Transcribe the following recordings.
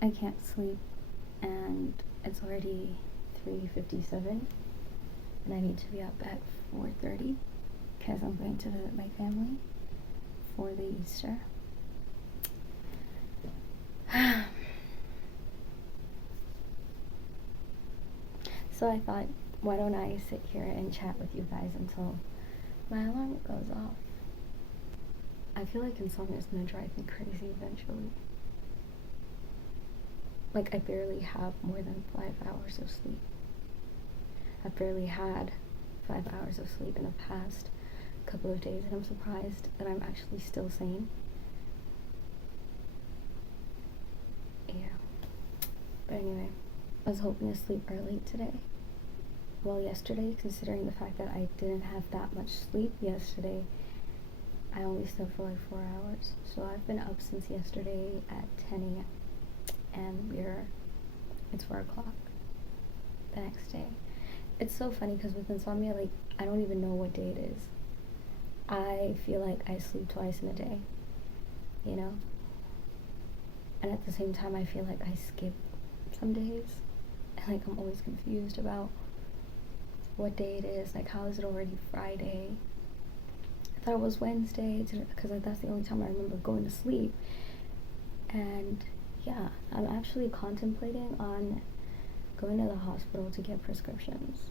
I can't sleep, and it's already 3:57, and I need to be up at 4:30 because I'm going to visit my family for the Easter. So I thought, why don't I sit here and chat with you guys until my alarm goes off. I feel like insomnia is gonna drive me crazy eventually. Like, I barely have more than 5 hours of sleep. I've barely had 5 hours of sleep in the past couple of days, and I'm surprised that I'm actually still sane. Yeah. But anyway, I was hoping to sleep early today. Well, yesterday, considering the fact that I didn't have that much sleep yesterday, I only slept for like 4 hours. So I've been up since yesterday at 10 a.m. and it's 4 o'clock the next day. It's so funny because with insomnia, like, I don't even know what day it is. I feel like I sleep twice in a day, you know? And at the same time, I feel like I skip some days. And like, I'm always confused about what day it is. Like, how is it already Friday? I thought it was Wednesday, because that's the only time I remember going to sleep. And yeah, I'm actually contemplating on going to the hospital to get prescriptions.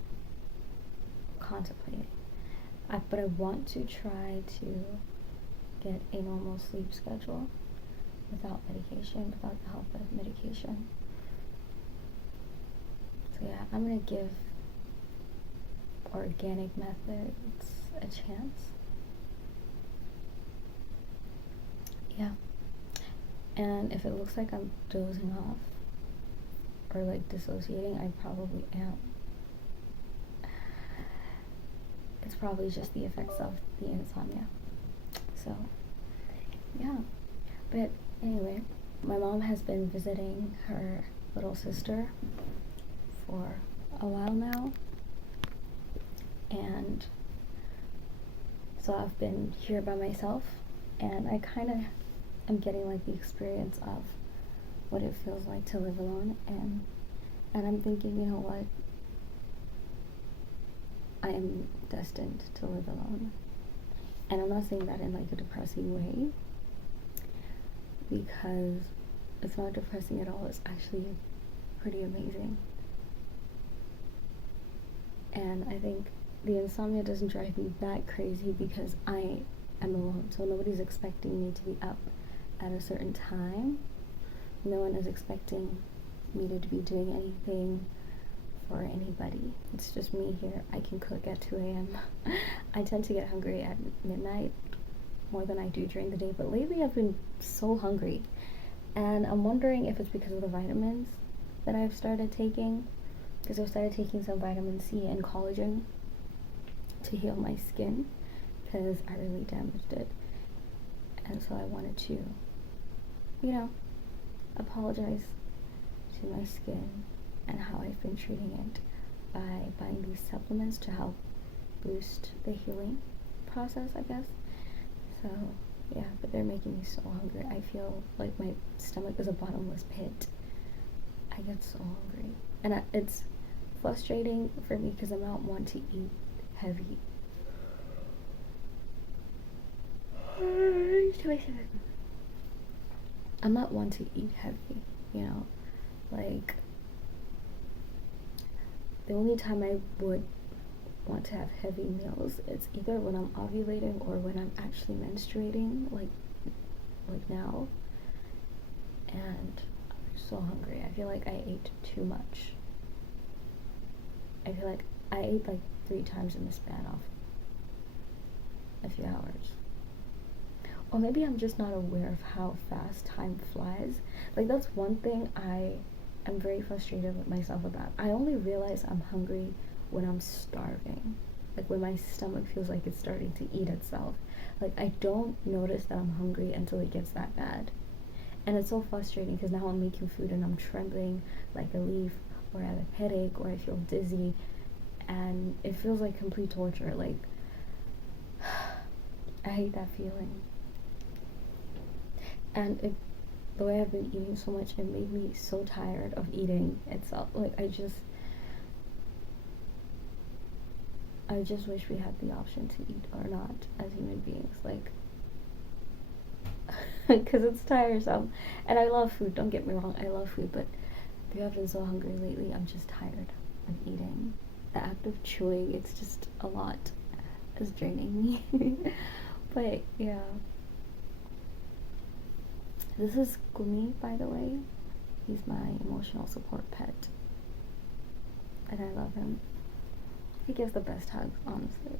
Contemplating. But I want to try to get a normal sleep schedule without medication, without the help of medication. So yeah, I'm gonna give organic methods a chance. Yeah. And if it looks like I'm dozing off or like dissociating, I probably am. It's probably just the effects of the insomnia. So, yeah. But anyway, my mom has been visiting her little sister for a while now. And so I've been here by myself, and I kind of am getting like the experience of what it feels like to live alone. And I'm thinking, you know what? I am destined to live alone. And I'm not saying that in like a depressing way, because it's not depressing at all. It's actually pretty amazing. And I think the insomnia doesn't drive me that crazy because I am alone. So nobody's expecting me to be up at a certain time. No one is expecting me to be doing anything for anybody. It's just me here. I can cook at 2 a.m. I tend to get hungry at midnight more than I do during the day, but lately I've been so hungry, and I'm wondering if it's because of the vitamins that I've started taking, because I've started taking some vitamin C and collagen to heal my skin, because I really damaged it. And so I wanted to, you know, apologize to my skin and how I've been treating it by buying these supplements to help boost the healing process, I guess. So yeah, but they're making me so hungry. I feel like my stomach is a bottomless pit. I get so hungry, and it's frustrating for me because I'm not one to eat heavy. I'm not one to eat heavy, you know, like, the only time I would want to have heavy meals, it's either when I'm ovulating or when I'm actually menstruating, like now. And I'm so hungry. I feel like I ate too much. I feel like I ate like 3 times in the span of a few hours. Or maybe I'm just not aware of how fast time flies. Like, that's one thing I'm very frustrated with myself about. I only realize I'm hungry when I'm starving. Like, when my stomach feels like it's starting to eat itself. Like, I don't notice that I'm hungry until it gets that bad. And it's so frustrating because now I'm making food and I'm trembling like a leaf, or I have a headache, or I feel dizzy, and it feels like complete torture. Like, I hate that feeling. And the way I've been eating so much, it made me so tired of eating itself. Like, I just wish we had the option to eat or not as human beings. Like, because it's tiresome. And I love food, don't get me wrong, I love food, but I've been so hungry lately, I'm just tired of eating. The act of chewing, it's just a lot. It's draining me. But yeah. This is Gumi, by the way. He's my emotional support pet. And I love him. He gives the best hugs, honestly.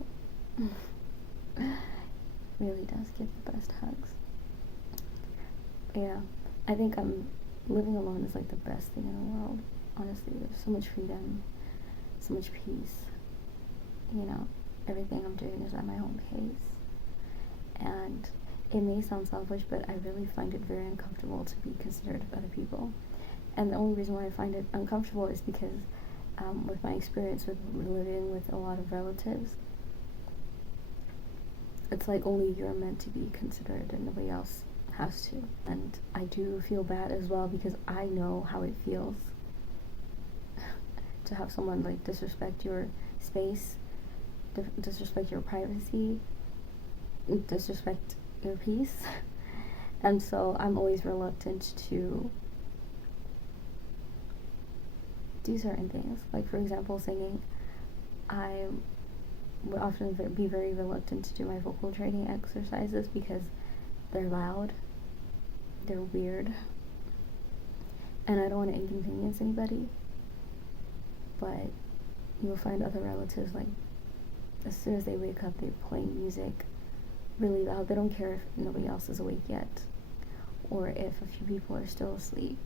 Really does give the best hugs. But yeah, I think living alone is like the best thing in the world. Honestly, there's so much freedom, so much peace. You know, everything I'm doing is at my own pace. And it may sound selfish, but I really find it very uncomfortable to be considerate of other people. And the only reason why I find it uncomfortable is because with my experience with living with a lot of relatives, it's like only you're meant to be considerate and nobody else has to. And I do feel bad as well because I know how it feels to have someone like disrespect your space, disrespect your privacy, disrespect your peace. And so I'm always reluctant to do certain things. Like, for example, singing. I would often be very reluctant to do my vocal training exercises because they're loud, they're weird, and I don't want to inconvenience anybody. But you'll find other relatives, like, as soon as they wake up, they're playing music really loud. They don't care if nobody else is awake yet, or if a few people are still asleep.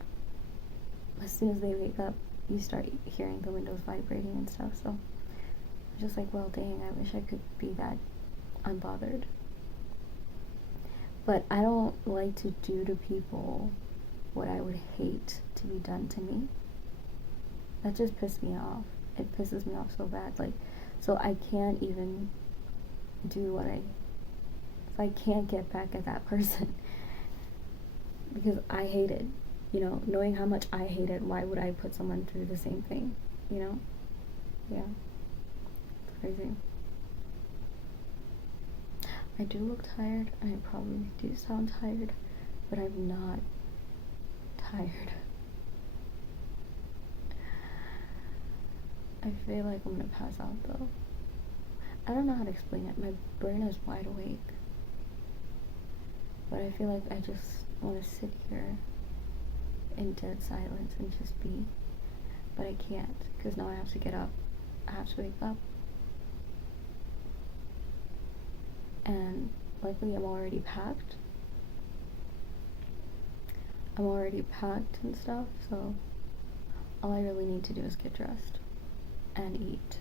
As soon as they wake up, you start hearing the windows vibrating and stuff. So I'm just like, well, dang, I wish I could be that unbothered. But I don't like to do to people what I would hate to be done to me. That just pissed me off. It pisses me off so bad. Like, so I can't even do I can't get back at that person because I hate it. You know, knowing how much I hate it, why would I put someone through the same thing? You know? Yeah. It's crazy. I do look tired, and I probably do sound tired, but I'm not tired. I feel like I'm gonna pass out though. I don't know how to explain it. My brain is wide awake. But I feel like I just want to sit here in dead silence and just be. But I can't, because now I have to get up. I have to wake up. And luckily I'm already packed. I'm already packed and stuff, so all I really need to do is get dressed and eat.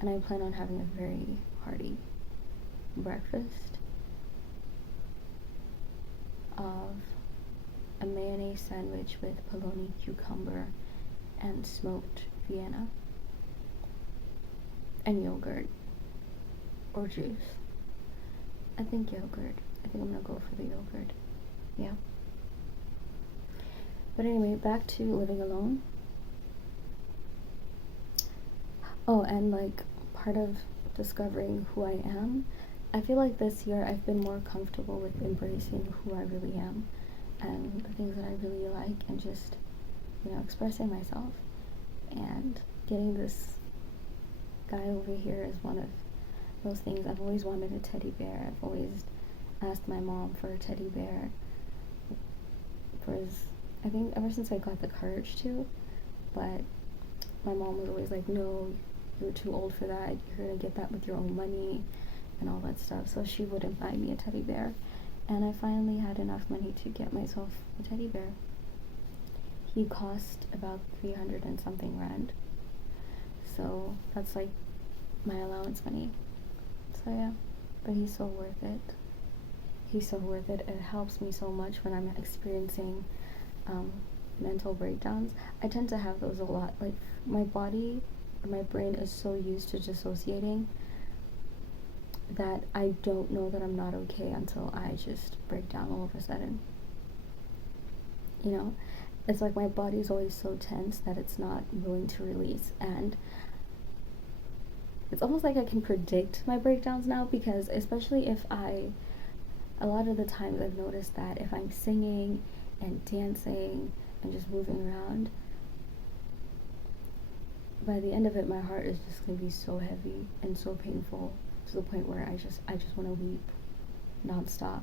And I plan on having a very hearty breakfast of a mayonnaise sandwich with bologna, cucumber, and smoked Vienna, and yogurt or juice. I think yogurt. I think I'm gonna go for the yogurt. Yeah. But anyway, back to living alone. Oh, and like part of discovering who I am, I feel like this year I've been more comfortable with embracing who I really am and the things that I really like, and just, you know, expressing myself. And getting this guy over here is one of those things. I've always wanted a teddy bear. I've always asked my mom for a teddy bear I think ever since I got the courage to, but my mom was always like, no, you're too old for that, you're gonna get that with your own money and all that stuff. So she wouldn't buy me a teddy bear, and I finally had enough money to get myself a teddy bear. He cost about 300 and something rand, so that's like my allowance money. So yeah, but he's so worth it. He's so worth it. It helps me so much when I'm experiencing mental breakdowns. I tend to have those a lot. Like, my brain is so used to dissociating that I don't know that I'm not okay until I just break down all of a sudden. you know, it's like my body's always so tense that it's not willing to release. And it's almost like I can predict my breakdowns now, because especially if a lot of the times I've noticed that if I'm singing and dancing and just moving around, by the end of it, my heart is just going to be so heavy and so painful, to the point where I just want to weep nonstop.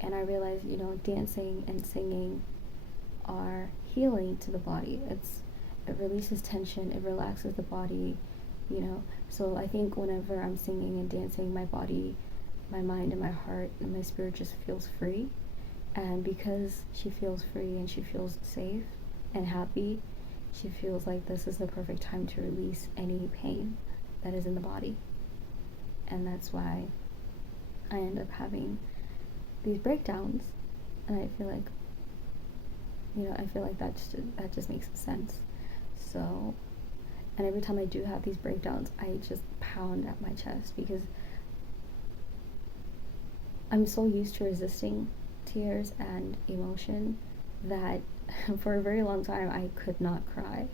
And I realize, dancing and singing are healing to the body. It releases tension, it relaxes the body, So I think whenever I'm singing and dancing, my body, my mind, and my heart and my spirit just feels free. And because she feels free and she feels safe and happy, she feels like this is the perfect time to release any pain that is in the body. And that's why I end up having these breakdowns. And I feel like, that just makes sense. So, and every time I do have these breakdowns, I just pound at my chest, because I'm so used to resisting tears and emotion that for a very long time I could not cry,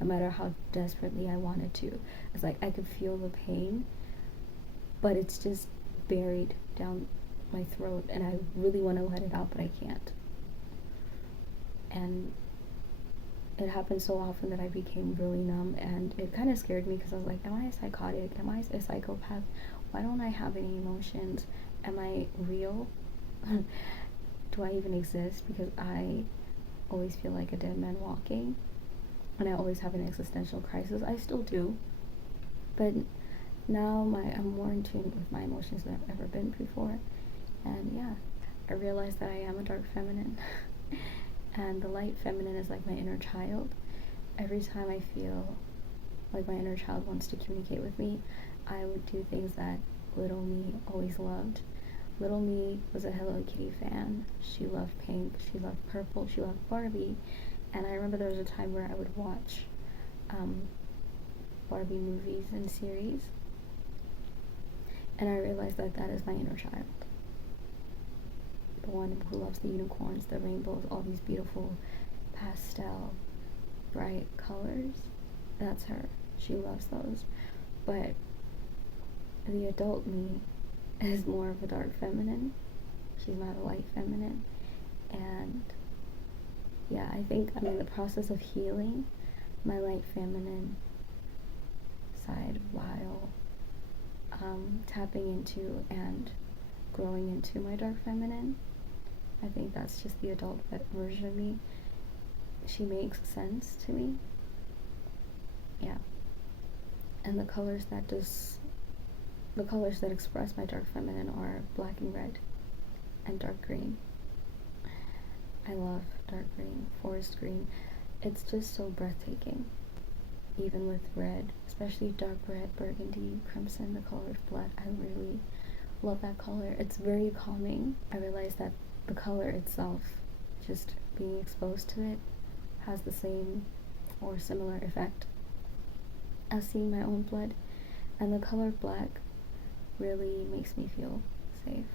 no matter how desperately I wanted to. It's like I could feel the pain, but it's just buried down my throat, and I really want to let it out, but I can't. And it happened so often that I became really numb, and it kind of scared me, because I was like, am I a psychotic? Am I a psychopath? Why don't I have any emotions? Am I real? Do I even exist? Because I always feel like a dead man walking, and I always have an existential crisis. I still do, but now I'm more in tune with my emotions than I've ever been before. And yeah, I realized that I am a dark feminine. And the light feminine is like my inner child. Every time I feel like my inner child wants to communicate with me, I would do things that little me always loved. Little me was a Hello Kitty fan. She loved pink, she loved purple, she loved Barbie. And I remember there was a time where I would watch Barbie movies and series. And I realized that that is my inner child. The one who loves the unicorns, the rainbows, all these beautiful pastel, bright colors. That's her. She loves those. But the adult me is more of a dark feminine. She's not a light feminine. And yeah, I think I'm in the process of healing my light feminine side while tapping into and growing into my dark feminine. I think that's just the adult version of me. She makes sense to me. Yeah. And the colors that express my dark feminine are black and red and dark green. I love dark green, forest green. It's just so breathtaking. Even with red, especially dark red, burgundy, crimson, the color of blood. I really love that color. It's very calming. I realize that the color itself, just being exposed to it, has the same or similar effect as seeing my own blood. And the color black really makes me feel safe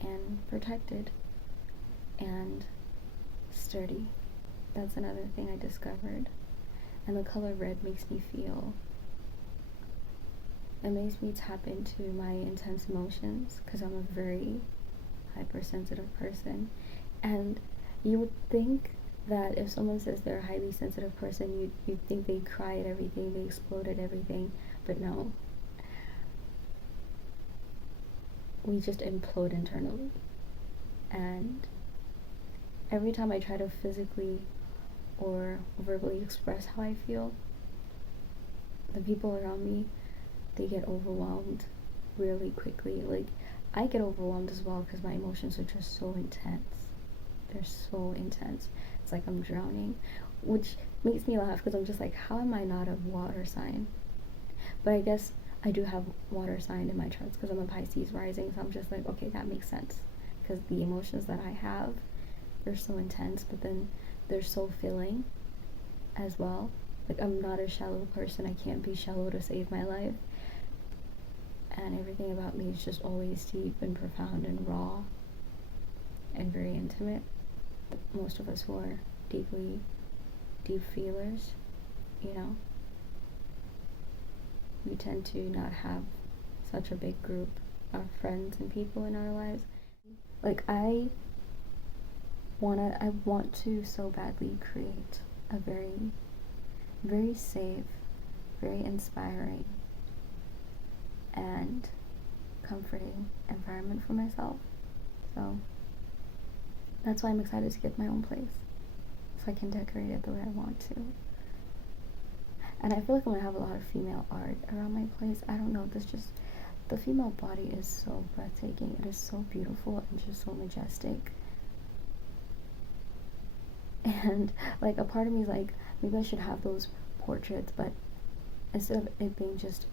and protected and sturdy. That's another thing I discovered. And the color red makes me tap into my intense emotions, because I'm a very hypersensitive person. And you would think that if someone says they're a highly sensitive person, you'd think they cry at everything, they explode at everything, but no. We just implode internally. And every time I try to physically or verbally express how I feel, the people around me, they get overwhelmed really quickly. Like, I get overwhelmed as well, because my emotions are just so intense. They're so intense. It's like I'm drowning, which makes me laugh, because I'm just like, how am I not a water sign? But I guess I do have water sign in my charts, because I'm a Pisces rising, so I'm just like, okay, that makes sense, because the emotions that I have, they're so intense, but then they're so filling as well. Like, I'm not a shallow person. I can't be shallow to save my life. And everything about me is just always deep and profound and raw and very intimate. most of us who are deep feelers, you know, we tend to not have such a big group of friends and people in our lives. Like I want to so badly create a very, very safe, very inspiring, and comforting environment for myself. So that's why I'm excited to get my own place, so I can decorate it the way I want to. And I feel like I'm gonna have a lot of female art around my place. I don't know, the female body is so breathtaking. It is so beautiful and just so majestic. And like a part of me is like, maybe I should have those portraits, but instead of it being just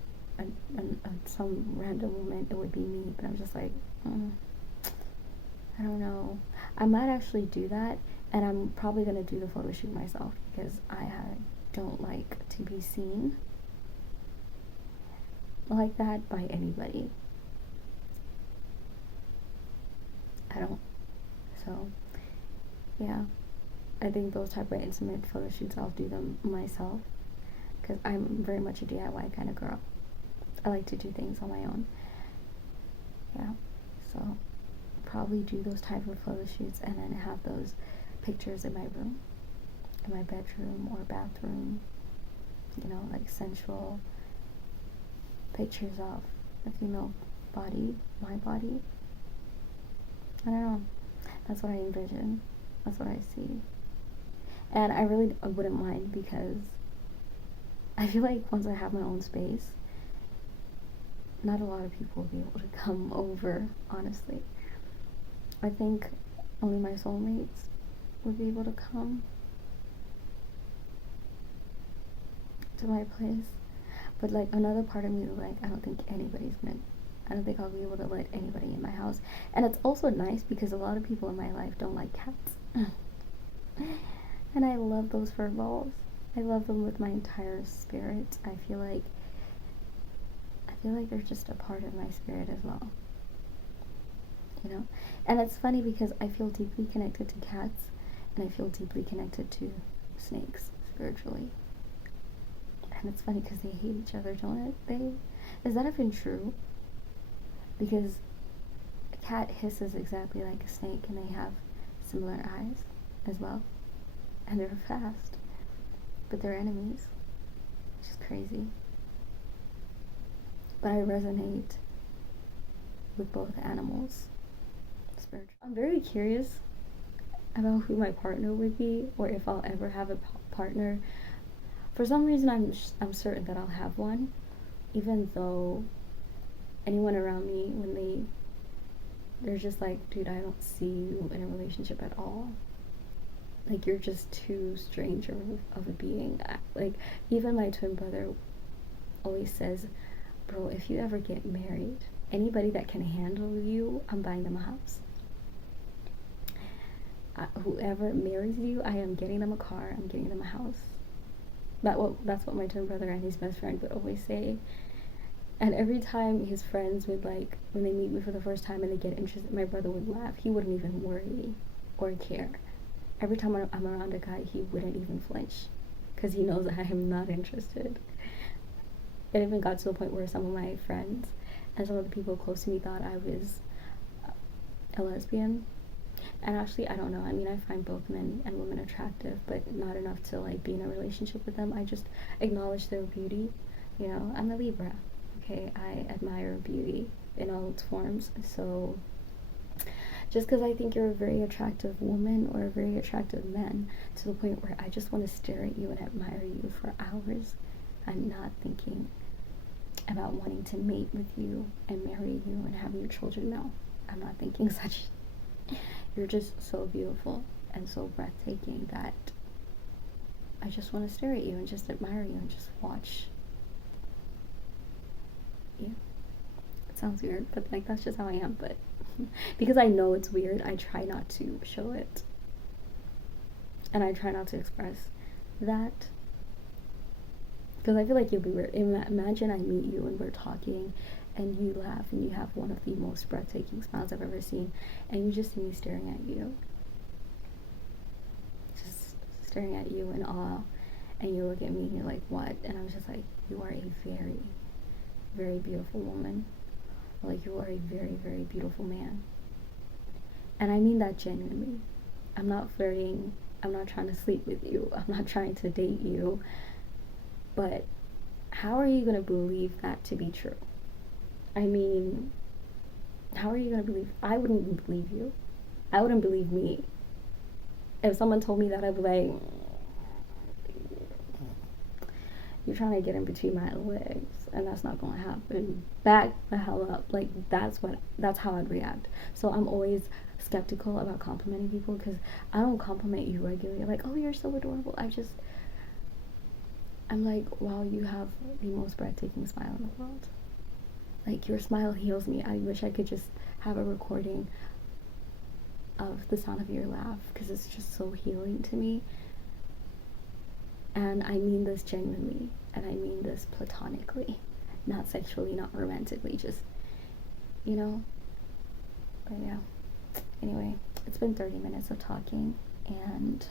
some random woman, it would be me. But I'm just like, I don't know. I might actually do that, and I'm probably gonna do the photo shoot myself because I don't like to be seen like that by anybody. I don't. So, yeah. I think those type of intimate photo shoots, I'll do them myself because I'm very much a DIY kind of girl. I like to do things on my own. Yeah. So, probably do those type of photo shoots and then have those pictures in my room, in my bedroom or bathroom, you know, like sensual pictures of the female body, my body. I don't know. That's what I envision. That's what I see. And I wouldn't mind because I feel like once I have my own space, not a lot of people will be able to come over, honestly. I think only my soulmates would be able to come to my place. But like another part of me is like, I don't think I'll be able to let anybody in my house. And it's also nice because a lot of people in my life don't like cats. And I love those fur balls. I love them with my entire spirit. I feel like they're just a part of my spirit as well. You know? And it's funny because I feel deeply connected to cats and I feel deeply connected to snakes spiritually. And it's funny because they hate each other, don't they? Is that even true? Because a cat hisses exactly like a snake and they have similar eyes as well. And they're fast. But they're enemies. Which is crazy. But I resonate with both animals. Spiritual. I'm very curious about who my partner would be or if I'll ever have a partner. For some reason, I'm certain that I'll have one, even though anyone around me, when they're just like, dude, I don't see you in a relationship at all. Like, you're just too strange of a being. Like, even my twin brother always says, bro, if you ever get married, anybody that can handle you, I'm buying them a house. Whoever marries you, I am getting them a car, I'm getting them a house. That's what my twin brother and his best friend would always say. And every time his friends would, like, when they meet me for the first time and they get interested, my brother would laugh. He wouldn't even worry or care. Every time I'm around a guy, he wouldn't even flinch because he knows that I am not interested. It even got to the point where some of my friends and some of the people close to me thought I was a lesbian. And actually, I don't know. I mean, I find both men and women attractive, but not enough to, like, be in a relationship with them. I just acknowledge their beauty. You know, I'm a Libra. Okay, I admire beauty in all its forms. So just because I think you're a very attractive woman or a very attractive man to the point where I just want to stare at you and admire you for hours, I'm not thinking about wanting to mate with you and marry you and have your children. No, I'm not thinking such. You're just so beautiful and so breathtaking that I just want to stare at you and just admire you and just watch you. It sounds weird, but like that's just how I am. But because I know it's weird, I try not to show it. And I try not to express that. Because I feel like you'll be weird. Imagine I meet you and we're talking and you laugh and you have one of the most breathtaking smiles I've ever seen and you just see me staring at you. staring at you in awe, and you look at me and you're like, what? And I was just like, you are a very, very beautiful woman. Like, you are a very, very beautiful man. And I mean that genuinely. I'm not flirting. I'm not trying to sleep with you. I'm not trying to date you. But how are you going to believe that to be true? I mean, how are you going to believe? I wouldn't believe you. I wouldn't believe me. If someone told me that, I'd be like, you're trying to get in between my legs, and that's not going to happen. Back the hell up. Like, that's how I'd react. So I'm always skeptical about complimenting people, because I don't compliment you regularly. Like, oh, you're so adorable. I'm like, wow, you have the most breathtaking smile in the world. Like, your smile heals me. I wish I could just have a recording of the sound of your laugh, because it's just so healing to me. And I mean this genuinely, and I mean this platonically, not sexually, not romantically, just, you know. But yeah, anyway, it's been 30 minutes of talking, and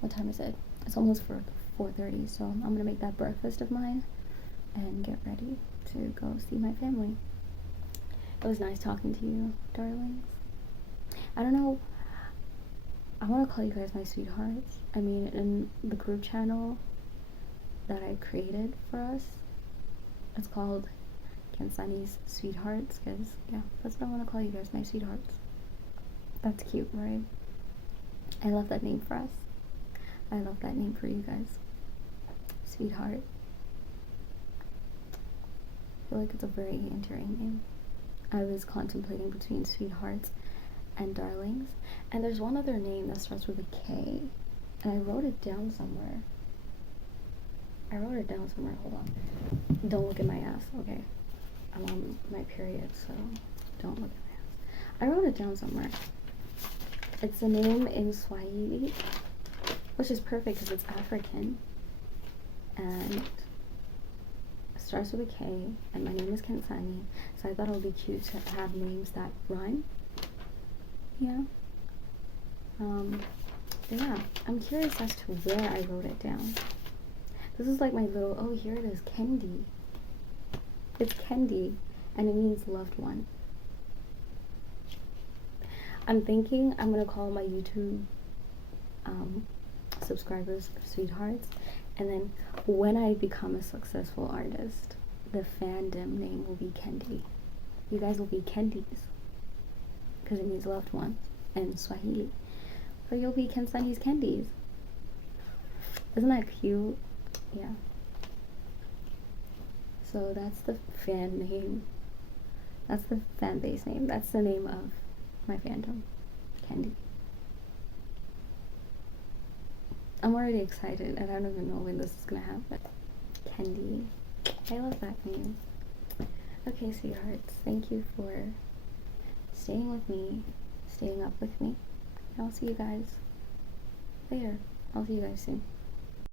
what time is it? It's almost 4:30, so I'm gonna make that breakfast of mine and get ready to go see my family. It was nice talking to you, darlings. I don't know, I want to call you guys my sweethearts. I mean, in the group channel that I created for us, it's called Kansani's Sweethearts, because, yeah, that's what I want to call you guys, my sweethearts. That's cute, right? I love that name for us. I love that name for you guys. Sweetheart. I feel like it's a very endearing name. I was contemplating between sweethearts and darlings, and there's one other name that starts with a K, and I wrote it down somewhere. Hold on. Don't look at my ass, okay? I'm on my period, so don't look at my ass. I wrote it down somewhere. It's a name in Swahili, which is perfect because it's African, and it starts with a K, and my name is Kansani, so I thought it would be cute to have names that rhyme. Yeah. Yeah, I'm curious as to where I wrote it down. This is like my little, oh, here it is, Kendi. It's Kendi, and it means loved one. I'm thinking I'm gonna call my YouTube subscribers sweethearts, and then when I become a successful artist, the fandom name will be Kendi. You guys will be Kendis, because it means loved ones in Swahili. But you'll be Kansani's Kendis. Isn't that cute? Yeah. So that's the fan name. That's the fan base name. That's the name of my fandom. Kendi. I'm already excited, and I don't even know when this is gonna happen. Kendi. I love that name. Okay, sweethearts. Thank you for staying with me, staying up with me. I'll see you guys later. I'll see you guys soon.